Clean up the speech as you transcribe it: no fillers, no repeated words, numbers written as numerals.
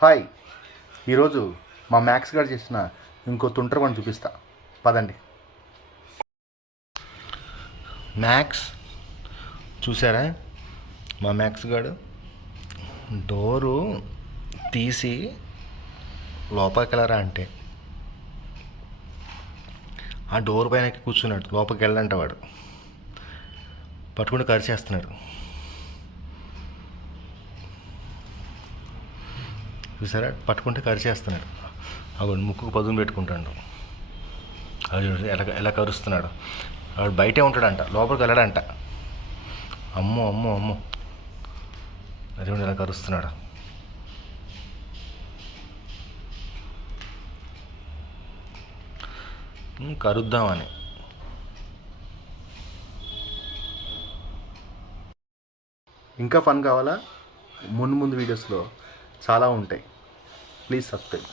Hi, ఈరోజు మా max గారు చేసిన ఇంకో తుంటర పని చూపిస్తా, పదండి. మ్యాక్స్ చూసారా? మా మ్యాక్స్ గారు డోరు తీసి లోపలికి వెళ్ళరా అంటే ఆ డోర్ పైన కూర్చున్నాడు. లోపలికి వెళ్ళంట వాడు పట్టుకుంటూ కరిచేస్తున్నాడు. చూసారా? పట్టుకుంటే కరిచేస్తున్నాడు. అవి ముక్కుకు పదును పెట్టుకుంటాడు. అది ఎలా ఎలా కరుస్తున్నాడు. వాడు బయటే ఉంటాడంట, లోపలికి వెళ్ళాడంట. అమ్మో అమ్మో అమ్మో, అది ఎలా కరుస్తున్నాడు. కరుద్దామని. ఇంకా ఫన్ కావాలా? ముందు వీడియోస్లో చాలా ఉంటాయి. Please subscribe.